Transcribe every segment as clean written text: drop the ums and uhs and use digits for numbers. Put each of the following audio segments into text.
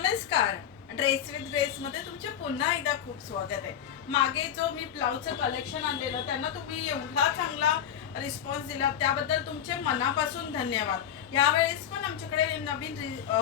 नमस्कार. Dress with dress मध्ये तुमचे पुन्हा एकदा खूप स्वागत आहे. मागे जो मी ब्लाऊजचं कलेक्शन आणलेलं त्यांना तुम्ही एवढा चांगला रिस्पॉन्स दिला त्याबद्दल तुमचे मनापासून धन्यवाद. यावेळेस पण आमच्याकडे नवीन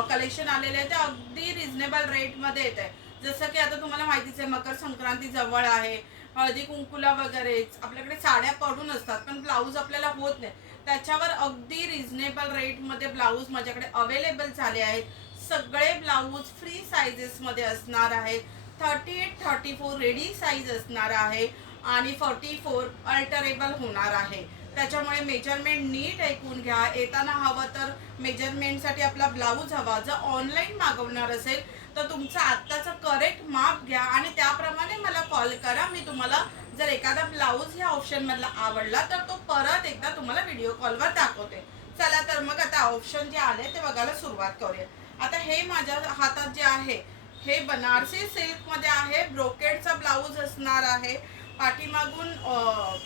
कलेक्शन आलेले आहे ते अगदी रिझनेबल रेटमध्ये येत आहे. जसं की आता तुम्हाला माहितीच आहे मकर संक्रांती जवळ आहे, हळदी कुंकूला वगैरे आपल्याकडे साड्या पडून असतात पण ब्लाऊज आपल्याला होत नाही. त्याच्यावर अगदी रिझनेबल रेटमध्ये ब्लाऊज माझ्याकडे अवेलेबल झाले आहेत. सगळे ब्लाऊज फ्री साइजेस मध्ये असणार आहेत. 38-34 रेडी साईज असणार आहे आणि 44 अल्टरेबल होणार आहे. त्याच्यामुळे मेजरमेंट नीट ऐकून घ्या. येताना हवं तर मेजरमेंटसाठी आपला ब्लाऊज हवा. जर ऑनलाईन मागवणार असेल तर तुमचं आत्ताचं करेक्ट माप घ्या आणि त्याप्रमाणे मला कॉल करा. मी तुम्हाला जर एखादा ब्लाऊज ह्या ऑप्शन मधला आवडला तर तो परत एकदा तुम्हाला व्हिडिओ कॉलवर दाखवते. चला तर मग आता ऑप्शन जे आले ते बघायला सुरुवात करूया. आता हे माझ्या हातात जे आहे हे बनारसी सिल्क मध्ये आहे. ब्रोकेडचा ब्लाऊज असणार आहे. पाठीमागून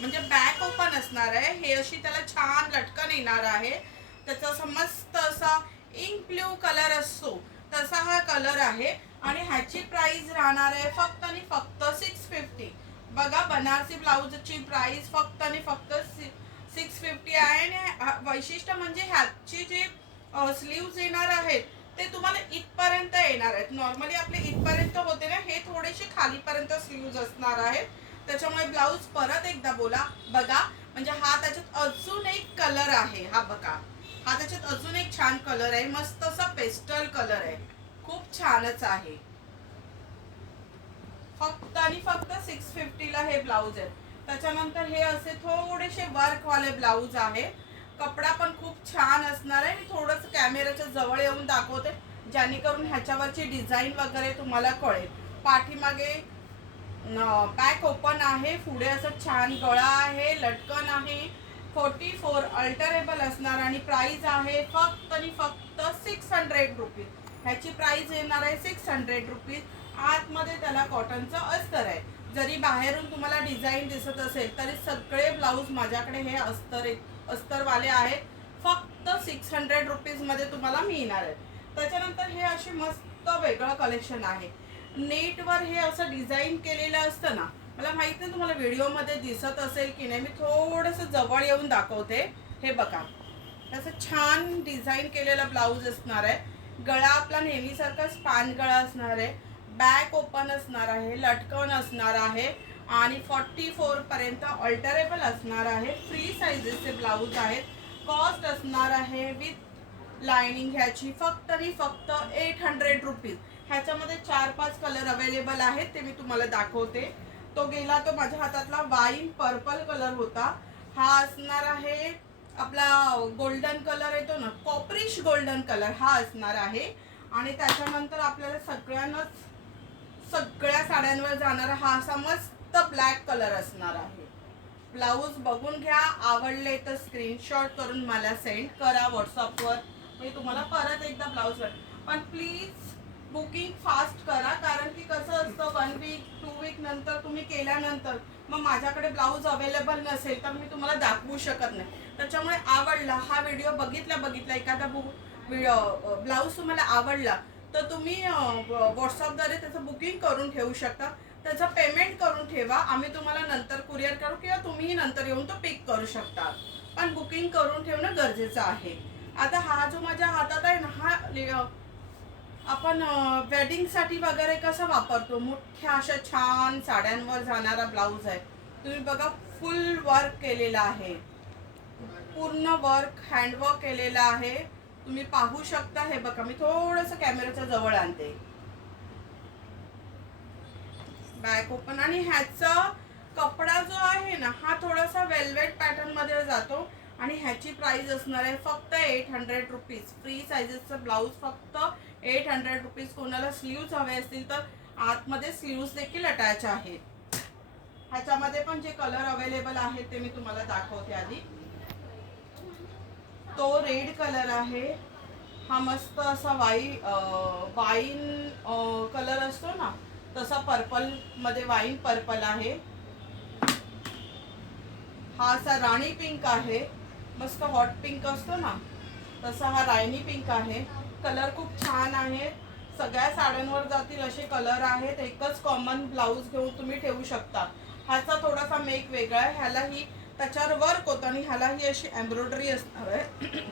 म्हणजे बॅक ओपन असणार आहे. हे अशी त्याला छान लटकन येणार आहे. त्याचा मस्त असा इंक ब्ल्यू कलर असतो तसा हा कलर आहे आणि ह्याची प्राइस राहणार आहे फक्त आणि फक्त 650. बघा बनारसी ब्लाऊजची प्राइस फक्त आणि फक्त 650 आहे. आणि वैशिष्ट्य म्हणजे ह्याची जे स्लीव्ज येणार आहेत ते तुम्हाला इथपर्यंत येणार आहेत. नॉर्मली आपले इथपर्यंत होते ना, हे थोडेसे खालीपर्यंत स्लीव्ज असणार आहेत. त्याच्यामुळे ब्लाऊज परत एकदा बघा म्हणजे हा त्याच्यात अजून एक कलर आहे. हा बघा, हा त्याच्यात अजून एक छान कलर आहे. मस्त असा पेस्टल कलर आहे. खूप छानच आहे. फक्त आणि फक्त 650 ला हे ब्लाऊज आहे. त्याच्यानंतर हे असे थोडेसे वर्क वाले ब्लाऊज आहे. कपडा पण खूप छान असणार आहे. मी थोडंसं कॅमेऱ्याच्या जवळ येऊन दाखवते जेणेकरून ह्याच्यावरची डिझाईन वगैरे तुम्हाला कळेल. पाठीमागे बॅक ओपन आहे. पुढे असं छान गळा आहे, लटकन आहे. 44 अल्टरेबल असणार आणि प्राइस आहे फक्त आणि फक्त 600 रुपीज. ह्याची प्राइस येणार आहे 600 रुपीज. आतमध्ये त्याला कॉटनचं अस्तर आहे. जरी बाहेरून तुम्हाला डिझाईन दिसत असेल तरी सगळे ब्लाऊज माझ्याकडे हे अस्तरवाले आहेत. फक्त 600 रुपीज मध्ये तुम्हाला मिळणार आहे. त्याच्यानंतर हे असे मस्त वेगळं कलेक्शन आहे. नेटवर हे असं डिझाईन केलेलं असतं ना, मला माहित नाही तुम्हाला व्हिडिओमध्ये दिसत असेल की नाही. मी थोडंसं जवळ येऊन दाखवते. हे बघा, असं छान डिझाईन केलेला ब्लाऊज असणार आहे. गळा आपला नेहमीसारखा स्पॅन गळा असणार आहे. बॅक ओपन असणार आहे, लटकन असणार आहे आणि 44 पर्यंत अल्टरेबल असणार आहे. फ्री साइजेसचे ब्लाऊज आहेत. कॉस्ट असणार आहे विथ लाइनिंग ह्याची फक्त आणि फक्त 800 रुपीज. ह्याच्यामध्ये 4-5 कलर अवेलेबल आहेत, ते मी तुम्हाला दाखवते. तो गेला तो माझ्या हातातला वाईन पर्पल कलर होता. हा असणार आहे आपला गोल्डन कलर येतो ना, कॉपरिश गोल्डन कलर हा असणार आहे. आणि त्याच्यानंतर आपल्याला सगळ्या साड्यांवर जाणारा हा असा मस्त ब्लॅक कलर असणार आहे. ब्लाऊज बघून घ्या. आवडले तर स्क्रीनशॉट करून मला सेंड करा व्हॉट्सअपवर. मी तुम्हाला परत एकदा ब्लाऊज पण प्लीज बुकिंग फास्ट करा. कारण की कसं असतं 1 वीक 2 वीक नंतर तुम्ही केल्यानंतर मग माझ्याकडे ब्लाऊज अवेलेबल नसेल तर मी तुम्हाला दाखवू शकत नाही. त्याच्यामुळे आवडला हा व्हिडिओ बघितला एखादा ब्लाऊज तुम्हाला आवडला तर तुम्ही व्हॉट्सअपद्वारे त्याचं बुकिंग करून ठेवू शकता. त्याचं पेमेंट करून ठेवा. आम्ही तुम्हाला नंतर कुरिअर करू किंवा तुम्हीही नंतर येऊन तो पिक करू शकता. पण बुकिंग करून ठेवणं गरजेचं आहे. आता हा जो माझ्या हातात आहे ना, हा आपण वेडिंगसाठी वगैरे कसं वापरतो, मोठ्या अशा छान साड्यांवर जाणारा ब्लाऊज आहे. तुम्ही बघा, फुल वर्क केलेला आहे. पूर्ण वर्क हँडवर्क केलेलं आहे. तुम्ही पाहू शकता. हे बघा, मी थोडंसं कॅमेऱ्याच्या जवळ आणते. बॅक ओपन आणि ह्याचा कपडा जो आहे ना, हा थोडासा वेल्वेट पॅटर्न मध्ये जातो आणि ह्याची प्राइस असणार आहे फक्त 800 रुपीज. फ्री साइजेसचं ब्लाऊज फक्त 800 रुपीज. कोणाला स्लीव्ज हवे असतील तर आतमध्ये स्लीव्ज देखील अटॅच आहेत. ह्याच्यामध्ये पण जे कलर अवेलेबल आहेत ते मी तुम्हाला दाखवते. आधी तो रेड कलर आहे. हा मस्त असा वाईन कलर असतो ना, तसा पर्पल मध्ये वाईन पर्पल आहे. हा असा राणी पिंक आहे. मस्त हॉट पिंक असतो ना, तसा हा राणी पिंक आहे. कलर खूप छान आहे. सगळ्या साड्यांवर जातील असे कलर आहेत. एकच कॉमन ब्लाऊज घेऊन तुम्ही ठेवू शकता. ह्याचा थोडासा मेक वेगळा आहे. ह्यालाही त्याच्यावर वर्क होतं आणि ह्यालाही अशी एम्ब्रॉयडरी असणार आहे.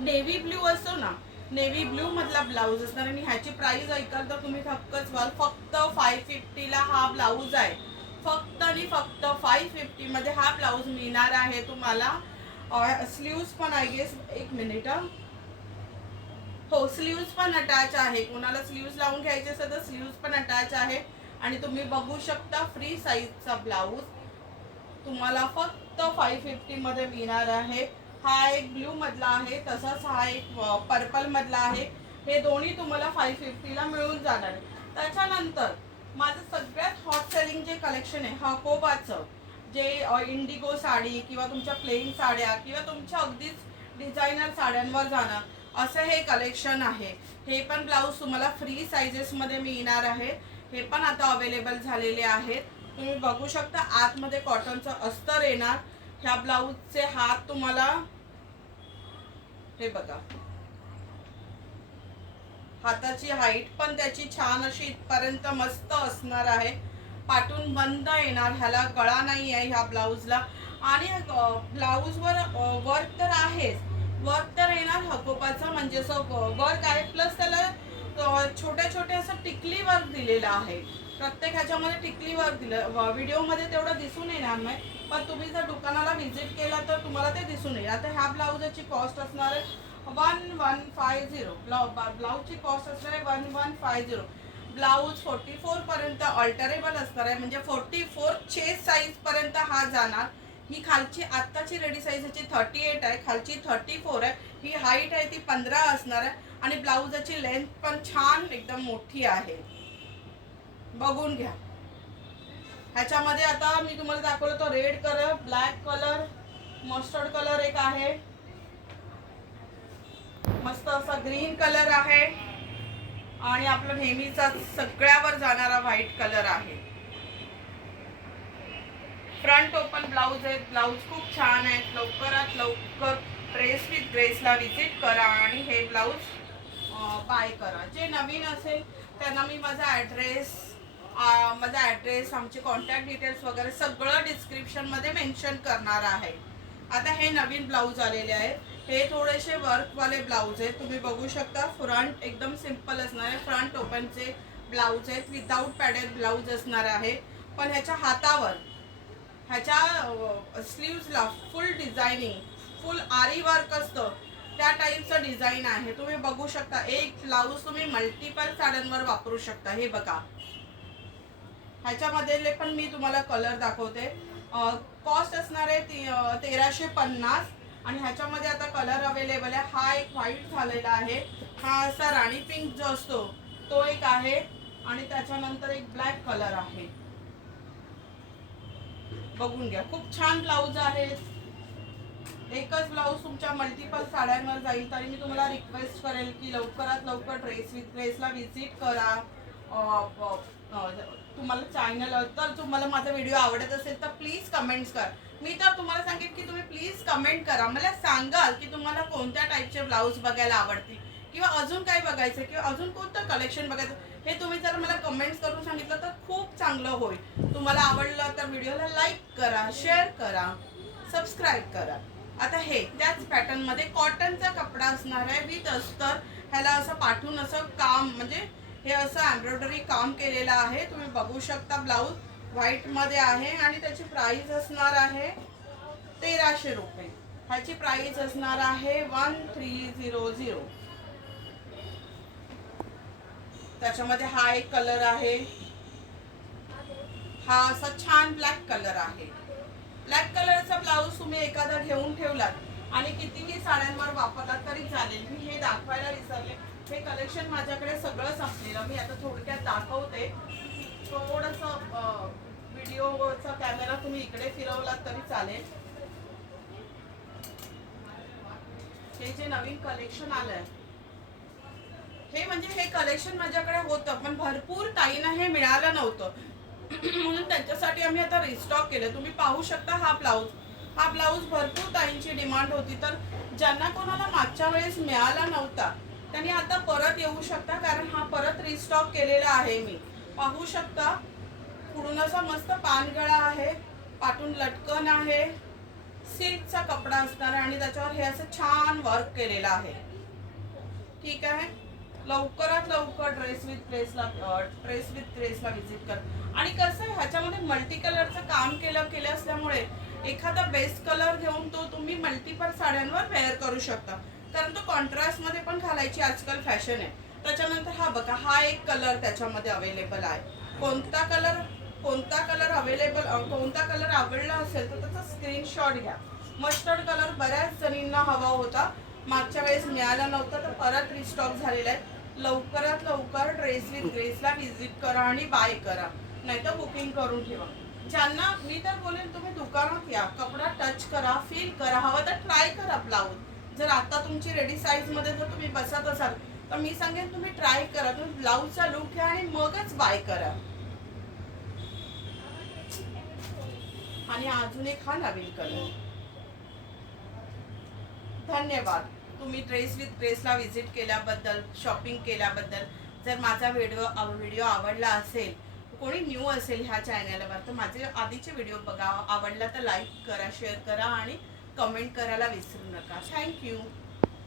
नेव्ही ब्ल्यू असतो ना, नेव्ही ब्ल्यू मधला ब्लाऊज असणार आणि ह्याची प्राइस ऐकाल तर तुम्ही थक्कच व्हाल. फक्त 550 ला हा ब्लाऊज आहे. फक्त आणि फक्त 550 मध्ये हा ब्लाऊज मिळणार आहे तुम्हाला. स्लीव्स पण आय गेस, एक मिनिट, हो स्लीव्स पण अटॅच आहे. कोणाला स्लीव्स लावून घ्यायचे असेल तर स्लीव्स पण अटॅच आहे. आणि तुम्ही बघू शकता फ्री साईजचा ब्लाऊज तुम्हाला फक्त 550 मध्ये मिळणार आहे. हा एक ब्ल्यू मधला आहे, तसाच हा एक पर्पल मधला आहे. हे दोन्ही तुम्हाला 550 ला मिळून जाणार आहे. त्याच्यानंतर माझं सगळ्यात हॉट सेलिंग जे कलेक्शन आहे हाकोबाचं, जे इंडिगो साडी किंवा तुमच्या प्लेन साड्या किंवा तुमच्या अगदीच डिझायनर साड्यांवर जाणार असं हे कलेक्शन आहे. हे पण ब्लाऊज तुम्हाला फ्री साइजेस मध्ये मिळणार आहे. हे पण आता अवेलेबल झालेले आहेत. तुम्ही बघू शकता आतमध्ये कॉटनचं अस्तर येणार. ह्या ब्लाऊजचे हात तुम्हाला हे बघा, हाताची हाईट पण त्याची छान अशी इथपर्यंत मस्त असणार आहे. पाठून बंद येणार. ह्याला गळा नाही आहे ह्या ब्लाऊजला. आणि ब्लाऊजवर वर्क तर आहेच, वर्क तर येणार हकोबाचं, म्हणजे असं वर्क आहे प्लस त्याला छोटे छोटे असं टिकली वर्क दिलेलं आहे. प्रत्येक ह्याच्यामध्ये टिकली वर्क दिलं. व्हिडिओमध्ये तेवढं दिसून येणार नाही, पण तुम्ही जर दुकानाला व्हिजिट केला तर तुम्हाला ते दिसून येईल. आता ह्या ब्लाऊजची कॉस्ट असणार आहे 1150. ब्लाऊजची कॉस्ट असणार आहे 1150. ब्लाऊज 44 पर्यंत ऑल्टरेबल असणार आहे, म्हणजे 44 चेस्ट साईज पर्यंत हा जाणार. ही खालची आत्ताची रेडी साईज ह्याची 38 आहे, खालची 34 आहे. ही हाईट आहे ती 15 असणार आहे. आणि ब्लाऊजाची लेंथ पण छान एकदम मोठी आहे. बघून घ्या. ह्याच्यामध्ये आता मी तुम्हाला दाखवलं तो red colour, black colour, mustard colour एक आहे, मस्त असा ग्रीन कलर आहे आणि आपला नेहमीचा सगळ्यावर जाणारा व्हाईट कलर आहे. फ्रंट ओपन ब्लाऊज आहे. ब्लाऊज खूप छान आहे. लवकरात लवकर ड्रेस विथ ग्रेसला विजिट करा आणि हे ब्लाऊज बाय करा. जे नवीन असेल त्यांना मी माझा ॲड्रेस, आमचे कॉन्टॅक्ट डिटेल्स वगैरे सगळं डिस्क्रिप्शनमध्ये मेन्शन करणार आहे. आता हे नवीन ब्लाऊज आलेले आहेत. हे थोडेसे वर्कवाले ब्लाऊज आहेत. तुम्ही बघू शकता फ्रंट एकदम सिम्पल असणार आहे. फ्रंट ओपनचे ब्लाऊज आहेत. विदाऊट पॅडेड ब्लाऊज असणार आहे. पण ह्याच्या हातावर, ह्याच्या स्लीव्सला फुल डिझायनिंग, फुल आरी वर्क असतं त्या टाईपचं डिझाईन आहे. तुम्ही बघू शकता. एक ब्लाऊज तुम्ही मल्टिपल साड्यांवर वापरू शकता. हे बघा, ह्याच्यामध्ये पण मी तुम्हाला कलर दाखवते. कॉस्ट असणार आहे 1350 आणि ह्याच्यामध्ये आता कलर अवेलेबल आहे. हा एक व्हाईट झालेला आहे, हा असा राणी पिंक जो असतो तो एक आहे आणि त्याच्यानंतर एक ब्लॅक कलर आहे. बघून घ्या, खूप छान ब्लाऊज आहेत. एकच ब्लाऊज तुमच्या मल्टिपल साड्यांवर जाईल. तरी मी तुम्हाला रिक्वेस्ट करेल की लवकरात लवकर ड्रेस विथ ग्रेसला विजिट करा. तुम्हाला चॅनल तर तुम्हाला माझा व्हिडिओ आवडत असेल तर प्लीज कमेंट्स करा. मी तर तुम्हाला सांगेन की तुम्ही प्लीज कमेंट करा. मला सांगाल की तुम्हाला कोणत्या टाईपचे ब्लाऊज बघायला आवडतील किंवा अजून काय बघायचं किंवा अजून कोणतं कलेक्शन बघायचं. हे तुम्ही जर मला कमेंट्स करून सांगितलं तर खूप चांगलं होईल. तुम्हाला आवडलं तर व्हिडिओला लाईक करा, शेअर करा, सबस्क्राईब करा. आता हे त्याच पॅटर्नमध्ये कॉटनचा कपडा असणार आहे विथ अस्तर. ह्याला असं पाठवून असं काम, म्हणजे हे असं एम्ब्रॉयडरी काम केलेलं आहे. तुम्ही बघू शकता. ब्लाऊज व्हाईट मध्ये आहे आणि त्याची प्राइस असणार आहे 1300 रुपये. ह्याची प्राइस असणार आहे 1300. त्याच्यामध्ये हा एक कलर आहे, हा असा छान ब्लॅक कलर आहे. ब्लॅक कलरचा ब्लाऊज तुम्ही एखादा घेऊन ठेवलात आणि कितीही साड्यांवर वापरलात तरी चालेल. मी हे दाखवायला विसरले. हे कलेक्शन माझ्याकडे सगळं संपलेलं. मी आता थोडक्यात दाखवते. थोडंसं व्हिडिओचा कॅमेरा तुम्ही इकडे फिरवलात तरी चालेल. हे जे नवीन कलेक्शन आलंय, हे म्हणजे हे कलेक्शन माझ्याकडे होतं पण भरपूर ताईंना हे मिळालं नव्हतं म्हणून त्यांच्यासाठी आम्ही आता रिस्टॉक केलं. तुम्ही पाहू शकता. हा ब्लाऊज भरपूर ताईंची डिमांड होती. तर ज्यांना कोणाला मागच्या वेळेस मिळाला नव्हता त्यांनी आता परत येऊ शकता, कारण रिस्टॉक केलेला आहे मी, पाहू शकता. पुढून असा मस्त पानगळा आहे, पाठून लटकन आहे, सिल्कचा कपडा असणार आहे आणि त्याच्यावर हे असं छान वर्क केलेलं आहे. ठीक आहे, लवकरात लवकर ड्रेस विथ ड्रेसला विजिट कर. आणि कसं आहे ह्याच्यामध्ये मल्टी कलरचं काम केलं असल्यामुळे एखादा बेस्ट कलर घेऊन तो तुम्ही मल्टिपल साड्यांवर वेअर करू शकता, कारण तो कॉन्ट्रास्ट मध्ये पण घालायची आजकाल फॅशन आहे. त्याच्यानंतर हा बघा, हा एक कलर त्याच्यामध्ये अवेलेबल आहे. कोणता कलर आवडला असेल तर त्याचा स्क्रीनशॉट घ्या. मस्टर्ड कलर बऱ्याच जणींना हवा होता, मागच्या वेळेस मिळाला नव्हता, तर परत रिस्टॉक झालेला आहे. लवकरात लवकर ड्रेस विथ ग्रेसला व्हिजिट करा आणि बाय करा, नाहीतर बुकिंग करून ठेवा. ज्यांना मी तर बोलेन तुम्ही दुकानात या, कपडा टच करा, फील करा, हवं तर ट्राय करा ब्लाऊज. जर आता तुमची रेडी साईज मध्ये जर तुम्ही बसत असाल तर मी सांगेन तुम्ही ट्राय करा, तुम्ही ब्लाऊजचा लुक घ्या आणि मगच बाय करा. आणि अजून एक हा नवीन कलर. धन्यवाद तुम्ही ड्रेस विथ ग्रेसला व्हिजिट केल्याबद्दल, शॉपिंग केल्याबद्दल. जर माझा व्हिडिओ आवडला असेल, कोणी न्यू असेल ह्या चॅनलवर तर माझे आधीचे व्हिडिओ बघा, आवडला तर लाईक करा, शेअर करा आणि कमेंट करायला विसरू नका. थँक्यू.